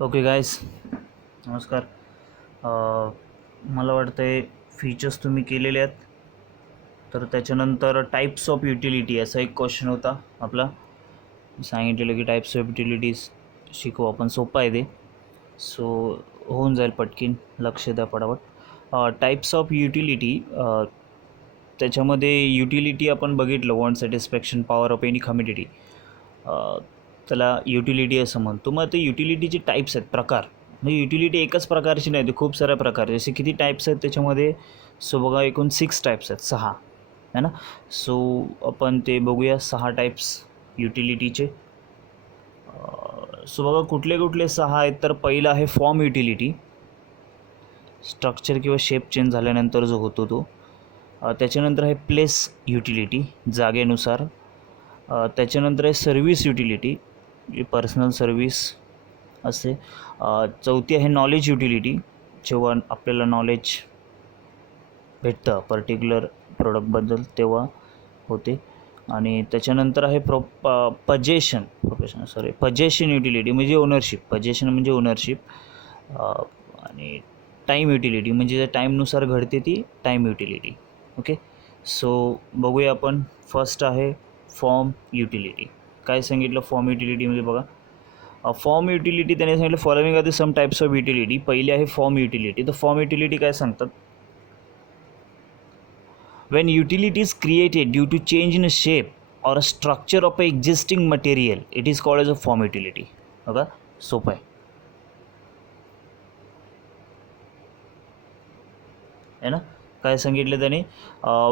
Okay guys, नमस्कार. मला वाटतं आहे फीचर्स तुम्ही केलेले आहेत. तर त्याच्यानंतर टाईप्स ऑफ युटिलिटी असा एक क्वेश्चन होता आपला. मी सांगितलेलं की टाईप्स ऑफ युटिलिटीज शिकवू आपण, सोपं आहे ते. सो होऊन जाईल पटकीन, लक्ष द्या पटापट. टाईप्स ऑफ युटिलिटी, त्याच्यामध्ये युटिलिटी आपण बघितलं, want satisfaction, power of any community, त्याला युटिलिटी असं म्हणतो. मग ते युटिलिटीचे टाईप्स आहेत, प्रकार. म्हणजे युटिलिटी एकच प्रकारची नाही, ते खूप साऱ्या प्रकार. जसे किती टाईप्स आहेत त्याच्यामध्ये? सो बघा, एकूण 6 टाईप्स आहेत, 6 है ना. सो आपण ते बघूया, 6 टाईप्स युटिलिटीचे. सो बघा कुठले कुठले 6 आहेत. तर पहिलं आहे फॉर्म युटिलिटी, स्ट्रक्चर किंवा शेप चेंज झाल्यानंतर जो होतो तो. त्याच्यानंतर आहे प्लेस युटिलिटी, जागेनुसार. त्याच्यानंतर आहे सर्व्हिस युटिलिटी, जी पर्सनल सर्व्हिस असते. चौथी आहे नॉलेज युटिलिटी, जेव्हा आपल्याला नॉलेज भेटतं पर्टिक्युलर प्रोडक्टबद्दल तेव्हा होते. आणि त्याच्यानंतर आहे पजेशन युटिलिटी, म्हणजे ओनरशिप. पजेशन म्हणजे ओनरशिप. आणि टाईम युटिलिटी, म्हणजे ज्या टाईमनुसार घडते ती टाईम युटिलिटी. ओके, सो बघूया आपण. फर्स्ट आहे फॉर्म युटिलिटी. काय सांगितलं फॉर्म युटिलिटीमध्ये? बघा, फॉर्म युटिलिटी त्याने सांगितलं following are the some types of utility. पहिली आहे फॉर्म युटिलिटी. तर फॉर्म युटिलिटी काय सांगतात? when utility is created due to change in a shape or a structure of a existing material, it is called as a form utility. बघा, सोपं आहे ना. काय सांगितलं त्याने?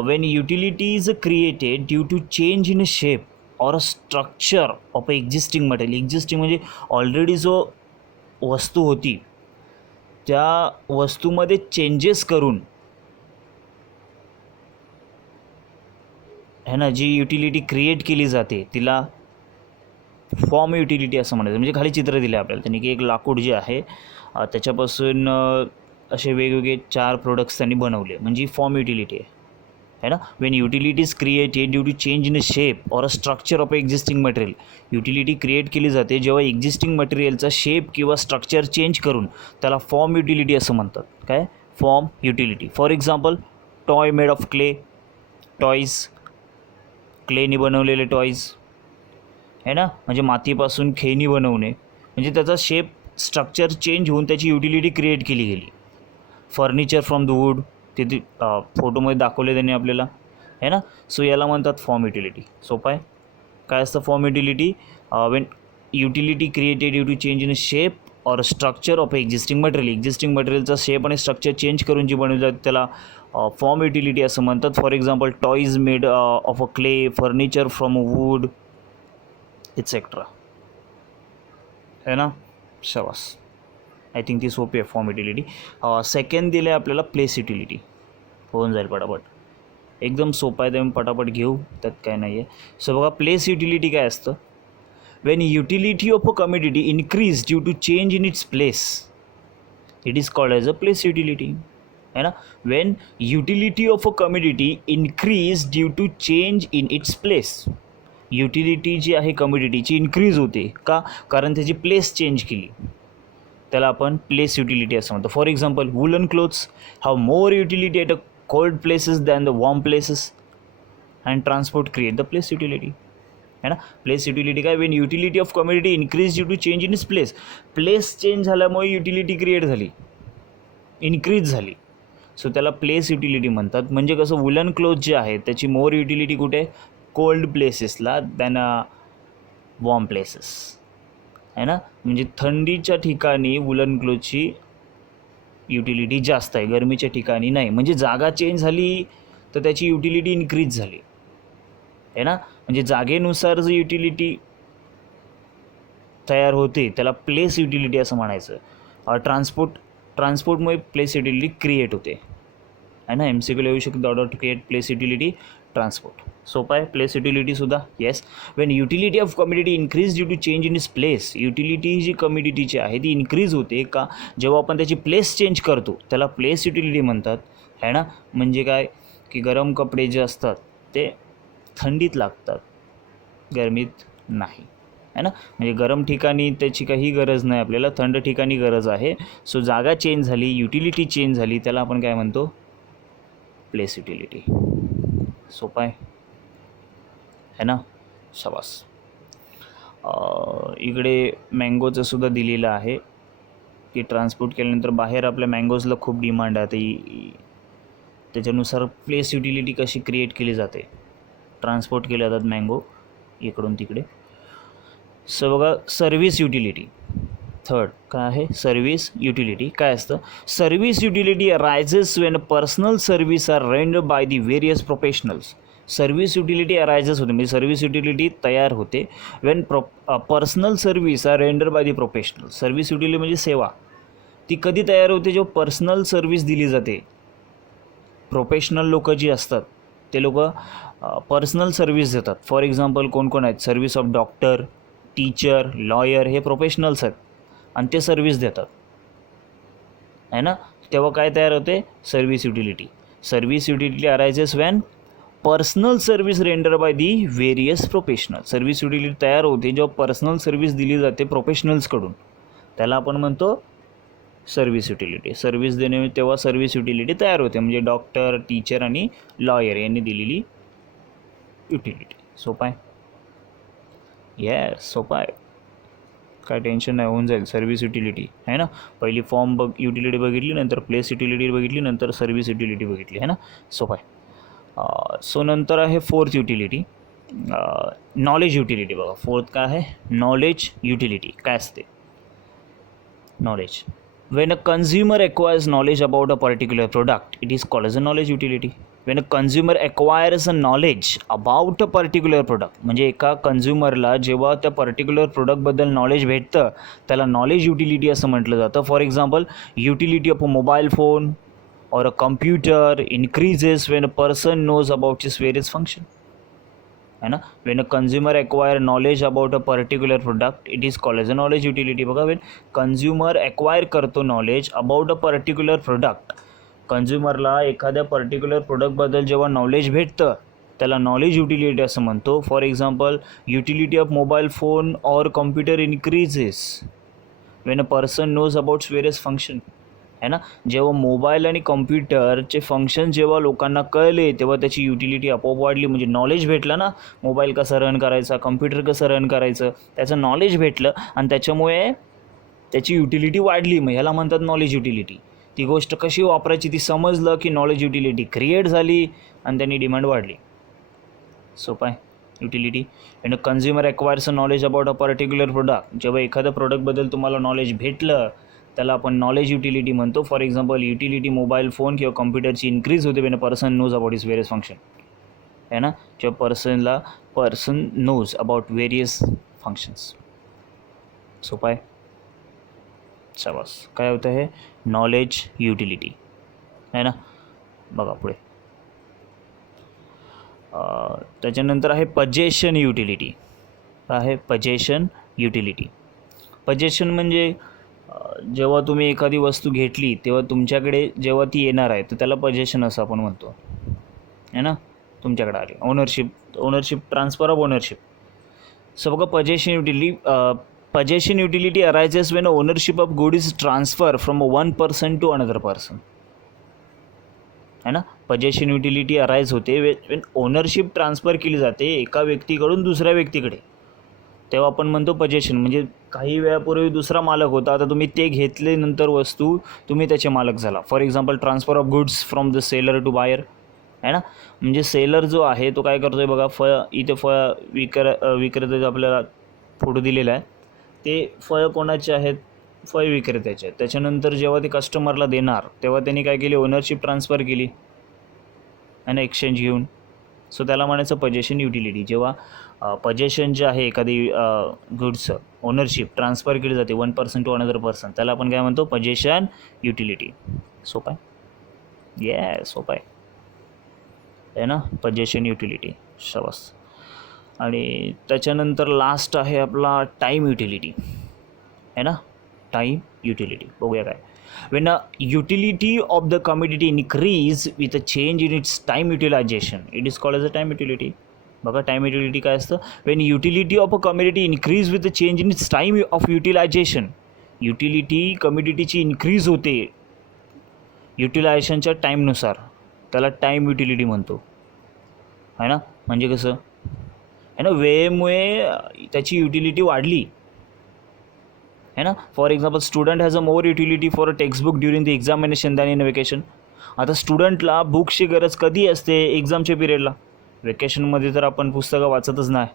when utility is created due to change in a shape or a structure of a existing material. existing म्हणजे already जो वस्तू होती त्या वस्तूमध्ये चेंजेस करून, है ना, जी युटिलिटी क्रिएट केली जाते तिला फॉर्म युटिलिटी असं म्हणायचं. म्हणजे खाली चित्र दिलं आपल्याला त्यांनी की एक लाकूड जे आहे त्याच्यापासून असे वेगवेगळे 4 प्रोडक्ट्स त्यांनी बनवले, म्हणजे फॉर्म युटिलिटी आहे ना. When utility is created due to change in a shape or a structure of existing material. Utility create केली जाते जेव्हा एक्झिस्टिंग मटेरियलचा शेप किंवा स्ट्रक्चर चेंज करून, त्याला फॉर्म युटिलिटी असं म्हणतात. काय? Form utility. For example, toy made of clay, toys, क्लेनी बनवलेले टॉईज आहे ना, म्हणजे मातीपासून खेळणी बनवणे, म्हणजे त्याचा शेप स्ट्रक्चर चेंज होऊन त्याची युटिलिटी क्रिएट केली गेली. फर्निचर फ्रॉम द वूड, ते फोटोमध्ये दाखवले त्यांनी आपल्याला, आहे ना. सो याला म्हणतात फॉर्म युटिलिटी. सोपं आहे. काय असतं form utility? When utility created due to change in a shape or structure of existing material. Existing मटेरियलचा शेप आणि स्ट्रक्चर चेंज करून जी बनवली जाते त्याला फॉर्म युटिलिटी असं म्हणतात. For example, toys made of a clay, furniture from a wood, etcetera, है ना. शाबास, आय थिंक ती सोपी आहे फॉर्म युटिलिटी. सेकंड दिलं आहे आपल्याला प्लेस युटिलिटी. होऊन जाईल पटापट, एकदम सोपं आहे, ते पटापट घेऊ, त्यात काय नाही आहे. सो बघा, प्लेस युटिलिटी काय असतं? When utility of a community increase due to change in its place, it is called as a place utility, है ना. When utility of a community increase due to change in its place. Utility जी आहे कम्युनिटीची increase होते का? कारण त्याची place change केली, त्याला आपण प्लेस युटिलिटी असं म्हणतो. For example, woollen clothes have more utility at a cold places than the warm places and transport create the place utility, है ना. प्लेस युटिलिटी काय? When utility of community increase due to change in its place. Place change झाल्यामुळे utility create झाली, increase झाली, so त्याला place utility म्हणतात. म्हणजे कसं, वुलन क्लोथ जे आहे त्याची मोर युटिलिटी कुठे? कोल्ड प्लेसेसला दॅन वॉर्म प्लेसेस, आहे ना. म्हणजे थंडीच्या ठिकाणी वुलन क्लोथची युटिलिटी जास्त आहे, गरमीच्या ठिकाणी नाही. म्हणजे जागा चेंज झाली तर त्याची युटिलिटी इन्क्रीज झाली, आहे ना. म्हणजे जागेनुसार जी युटिलिटी तयार होते त्याला प्लेस युटिलिटी असं म्हणायचं. ट्रान्सपोर्टमुळे प्लेस युटिलिटी क्रिएट होते, आहे ना. MCQ येऊ शकतो, order to create place utility, transport. सोपं आहे प्लेस युटिलिटीसुद्धा. Yes, when utility of community increase due to change in its place. Utility जी कम्युनिटीची आहे ती इन्क्रीज होते का? जेव्हा आपण त्याची प्लेस चेंज करतो त्याला प्लेस युटिलिटी म्हणतात, है ना. म्हणजे काय की गरम कपडे जे असतात ते थंडीत लागतात, गरमीत नाही. आहे ना. म्हणजे गरम ठिकाणी त्याची काही गरज नाही आपल्याला, थंड ठिकाणी गरज आहे. सो जागा चेंज झाली, युटिलिटी चेंज झाली, त्याला आपण काय म्हणतो, प्लेस युटिलिटी. सोपं आहे ना. शाबास. इकडे मँगोचं सुद्धा दिलेलं आहे की ट्रान्सपोर्ट केल्यानंतर बाहेर आपल्या मँगोजला खूप डिमांड आहे. त्याच्यानुसार प्लेस युटिलिटी कशी क्रिएट केली जाते, ट्रान्सपोर्ट केले जातात मँगो इकडून तिकडे. सो बघा, सर्व्हिस युटिलिटी थर्ड काय आहे, सर्व्हिस युटिलिटी. काय असतं, service utility arises when personal service are rendered by the various professionals. Service utility arises होते म्हणजे सर्व्हिस युटिलिटी तयार होते when personal service are render by the professional. Service utility म्हणजे सेवा, ती कधी तयार होते, जेव्हा पर्सनल सर्व्हिस दिली जाते. प्रोफेशनल लोक जी असतात ते लोक पर्सनल सर्व्हिस देतात. फॉर एक्झाम्पल कोण कोण आहेत, service of doctor, teacher, lawyer, हे प्रोफेशनल्स आहेत आणि ते सर्व्हिस देतात, आहे ना. तेव्हा काय तयार होते, service utility. Service utility arises van personal service render by the various professional. Service utility तयार होते जेव्हा पर्सनल सर्व्हिस दिली जाते प्रोफेशनल्सकडून, त्याला आपण म्हणतो सर्व्हिस युटिलिटी. सर्व्हिस देणे तेव्हा सर्व्हिस युटिलिटी तयार होते, म्हणजे डॉक्टर, टीचर आणि लॉयर यांनी दिलेली युटिलिटी. सोपं आहे, येस सोपं आहे, काय टेन्शन नाही, होऊन जाईल. सर्व्हिस युटिलिटी आहे ना. पहिली फॉर्म युटिलिटी बघितली, नंतर प्लेस युटिलिटी बघितली, नंतर सर्व्हिस युटिलिटी बघितली, आहे ना. सोपं आहे. सो नंतर आहे फोर्थ युटिलिटी, नॉलेज युटिलिटी. बघा फोर्थ काय आहे, नॉलेज युटिलिटी. काय असते knowledge, when a consumer acquires knowledge about a particular product, it is called as a knowledge utility. When a consumer acquires a knowledge about a particular product, म्हणजे एका कन्झ्युमरला जेव्हा त्या particular प्रोडक्टबद्दल knowledge भेटतं त्याला knowledge utility असं म्हटलं जातं. For example, utility of a mobile phone or a computer increases when a person knows about its various function, है ना. when a consumer acquire knowledge about a particular product, it is called as a knowledge utility. बघा, when consumer acquire करतो knowledge about a particular product, कन्झ्युमरला एखाद्या particular प्रोडक्टबद्दल जेव्हा knowledge भेटतं त्याला knowledge utility असं म्हणतो. For example, utility of mobile phone और computer increases when a person knows abouts various function, है ना. जेव्हा मोबाईल आणि कॉम्प्युटरचे फंक्शन जेव्हा लोकांना कळले तेव्हा त्याची युटिलिटी आपोआप वाढली. म्हणजे नॉलेज भेटलं ना, मोबाईल कसा रन करायचा, कॉम्प्युटर कसं रन करायचं, त्याचं नॉलेज भेटलं आणि त्याच्यामुळे त्याची युटिलिटी वाढली. मग ह्याला म्हणतात नॉलेज युटिलिटी. ती गोष्ट कशी वापरायची ती समजलं की नॉलेज युटिलिटी क्रिएट झाली आणि त्यांनी डिमांड वाढली. सोपं आहे युटिलिटी. आणि consumer acquires knowledge about a particular product, जेव्हा एखाद्या प्रोडक्टबद्दल तुम्हाला नॉलेज भेटलं त्याला आपण नॉलेज युटिलिटी म्हणतो. For example, utility mobile phone किंवा कॉम्प्युटरची इन्क्रीज होते when a person knows about is various function, है ना. जेव्हा person knows about various functions. सोपं आहे, शाबास. काय होतं हे, नॉलेज युटिलिटी, है ना. बघा पुढे, त्याच्यानंतर आहे पजेशन युटिलिटी. काय आहे पजेशन युटिलिटी. पजेशन म्हणजे जेव्हा तुम्ही एखादी वस्तू घेतली तेव्हा तुमच्याकडे जेव्हा ती येणार आहे तर त्याला पजेशन असं आपण म्हणतो, है ना. तुमच्याकडे आली ownership transfer of ownership. So बघा, possession utility arises when ownership of good is transferred from one person to another person, है ना. possession utility arise होते when ओनरशिप ट्रान्सफर केली जाते एका व्यक्तीकडून दुसऱ्या व्यक्तीकडे, तेव्हा आपण म्हणतो possession. म्हणजे काही वेळापूर्वी दुसरा मालक होता, आता तुम्ही ते घेतले, नंतर वस्तू तुम्ही त्याचे मालक झाला. For example, transfer of goods from the seller to buyer, है ना. म्हणजे सेलर जो आहे तो काय करतो आहे बघा, इथे विक्रेता जो आपल्याला फोटो दिलेला आहे ते फळं कोणाचे आहेत, फळ विक्रेत्याचे आहेत. त्याच्यानंतर जेव्हा ते कस्टमरला देणार तेव्हा त्यांनी काय केली, ओनरशिप ट्रान्सफर केली आणि एक्सचेंज घेऊन. सो त्याला म्हणायचं पजेशन युटिलिटी. जेव्हा पजेशन जे आहे एखादी गुड्सचं ओनरशिप ट्रान्सफर केली जाते one person to another person, त्याला आपण काय म्हणतो, पजेशन युटिलिटी. सोपं आहे, सोपं आहे ना, पजेशन युटिलिटी. शाबास. आणि त्याच्यानंतर लास्ट आहे आपला टाईम युटिलिटी, है ना. टाईम युटिलिटी बघूया काय. when a utility of the commodity increase with a change in its time utilization, it is called as a time utility. बघा टाईम युटिलिटी काय असतं, when utility of a community increase with the change in its time of utilization. Utility कम्युनिटीची increase होते युटिलायझेशनच्या टाईमनुसार, त्याला time utility म्हणतो, आहे ना. म्हणजे कसं आहे ना, वेळेमुळे त्याची युटिलिटी वाढली, है ना. For example student has a more utility for a textbook during the examination than in vacation. आता स्टुडंटला बुक्सची गरज कधी असते, एक्झामच्या पिरियडला. वेकेशनमध्ये तर आपण पुस्तकं वाचतच नाही,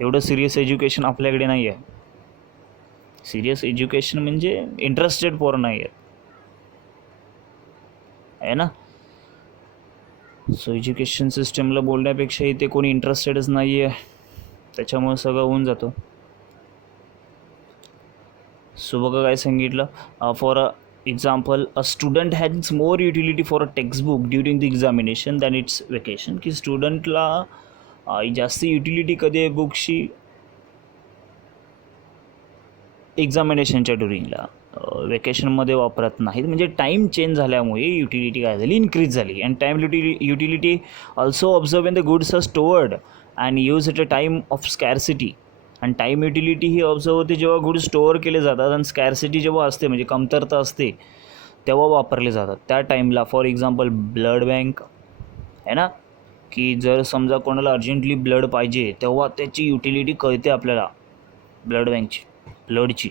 एवढं सिरियस एज्युकेशन आपल्याकडे नाही आहे. सिरियस एज्युकेशन म्हणजे इंटरेस्टेड पोर नाही आहे ना. सो एज्युकेशन सिस्टमला बोलण्यापेक्षा इथे कोणी इंटरेस्टेडच नाही आहे, त्याच्यामुळे सगळं होऊन जातं. सो बघा काय सांगितलं, for a example a student has more utility for a textbook during the examination than it's vacation. की स्टुडंटला जास्त युटिलिटी कधी आहे बुक्सची, एक्झामिनेशनच्या ड्युरिंगला, वेकेशनमध्ये वापरत नाहीत. म्हणजे टाईम चेंज झाल्यामुळे युटिलिटी काय झाली, इन्क्रीज झाली. And time utility also observe in the goods are stored and use at a time of scarcity. आणि टाईम युटिलिटी ही ऑब्झर्व होते जेव्हा गुड्स स्टोअर केले जातात आणि स्कॅरसिटी जेव्हा असते, म्हणजे कमतरता असते, तेव्हा वापरले जातात त्या टाईमला. फॉर एक्झाम्पल ब्लड बँक आहे ना, की जर समजा कोणाला अर्जंटली ब्लड पाहिजे तेव्हा त्याची युटिलिटी कळते आपल्याला, ब्लड बँकची, ब्लडची,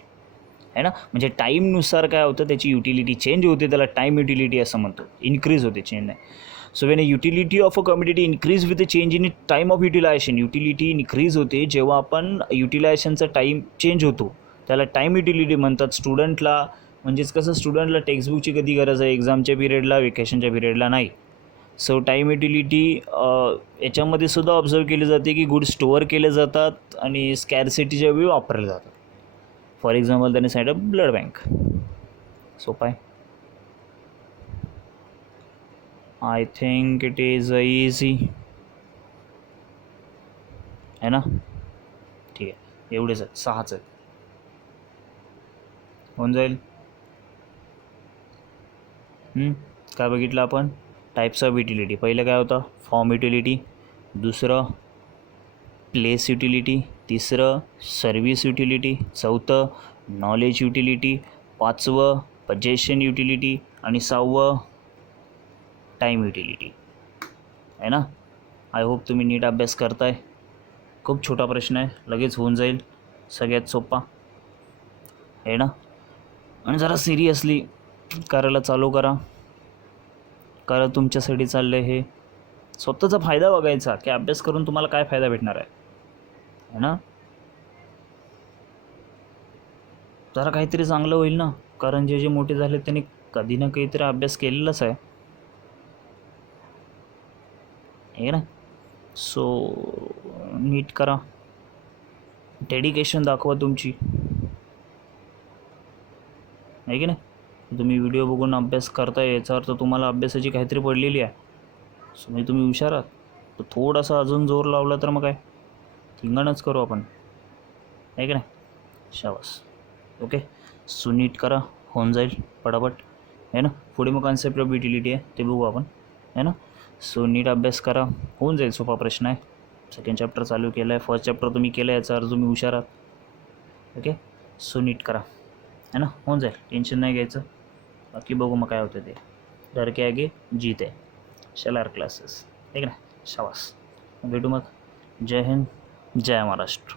आहे ना. म्हणजे टाईमनुसार काय होतं, त्याची युटिलिटी चेंज होते, त्याला टाईम युटिलिटी असं म्हणतो, इन्क्रीज होते, चेंज नाही. So when a utility of a community increase with the change in time of utilization. Utility increase होते जेव्हा आपण युटिलायझेशनचा टाईम चेंज होतो, त्याला टाईम युटिलिटी म्हणतात. स्टुडंटला म्हणजेच कसं, स्टुडंटला टेक्स्टबुकची कधी गरज आहे, एक्झामच्या पिरियडला, वेकेशनच्या पिरियडला नाही. सो टाईम युटिलिटी याच्यामध्ये सुद्धा ऑब्झर्व केली जाते की गुड स्टोअर केले जातात आणि स्कॅरसिटीच्या वेळी वापरले जातात. फॉर एक्झाम्पल त्याने सांगितलं ब्लड बँक. सोपा आहे. I think it is easy, आहे ना. ठीक आहे, एवढेच आहेत, 6च आहेत, होऊन जाईल. काय बघितलं आपण, टाईप्स ऑफ युटिलिटी. पहिलं काय होतं, फॉर्म युटिलिटी. दुसरं प्लेस युटिलिटी. तिसरं सर्व्हिस युटिलिटी. चौथं नॉलेज युटिलिटी. पाचवं पजेशन युटिलिटी. आणि 6वं टाईम युटिलिटी, आहे ना. आय होप तुम्ही नीट अभ्यास करताय. खूप छोटा प्रश्न आहे, लगेच होऊन जाईल, सगळ्यात सोपा आहे ना. आणि जरा सिरियसली करायला चालू करा, कारण तुमच्यासाठी चाललं आहे हे. स्वतःचा फायदा बघायचा की अभ्यास करून तुम्हाला काय फायदा भेटणार आहे ना. जरा काहीतरी चांगलं होईल ना, कारण जे जे मोठे झाले त्यांनी कधी ना काहीतरी अभ्यास केलेलाच आहे ना. सो नीट करा, डेडिकेशन दाखवा तुमची, आहे की नाही. तुम्ही व्हिडिओ बघून अभ्यास करताय याचा अर्थ तुम्हाला अभ्यासाची काहीतरी पडलेली आहे. सो म्हणजे तुम्ही हुशार आहात. तर थोडासा अजून जोर लावला तर मग काय थिंगणच करू आपण, आहे की नाही. शाबास. ओके, सो नीट करा, होऊन जाईल पटापट, आहे ना. पुढे मग कॉन्सेप्ट ऑफ युटिलिटी आहे, ते बघू आपण, आहे ना. सो नीट अभ्यास करा, होऊन जाईल. सोपा प्रश्न आहे. सेकंड चॅप्टर चालू केलं आहे, फर्स्ट चॅप्टर तुम्ही केलं आहे, याचा अर्थ तुम्ही हुशार आहात. ओके, सो नीट करा, है ना, होऊन जाईल, टेन्शन नाही घ्यायचं. बाकी बघू मग काय होतं ते. डर के आगे जीत आहे, शलार क्लासेस, ठीक ना. शाबास, भेटू मग. जय हिंद, जय महाराष्ट्र.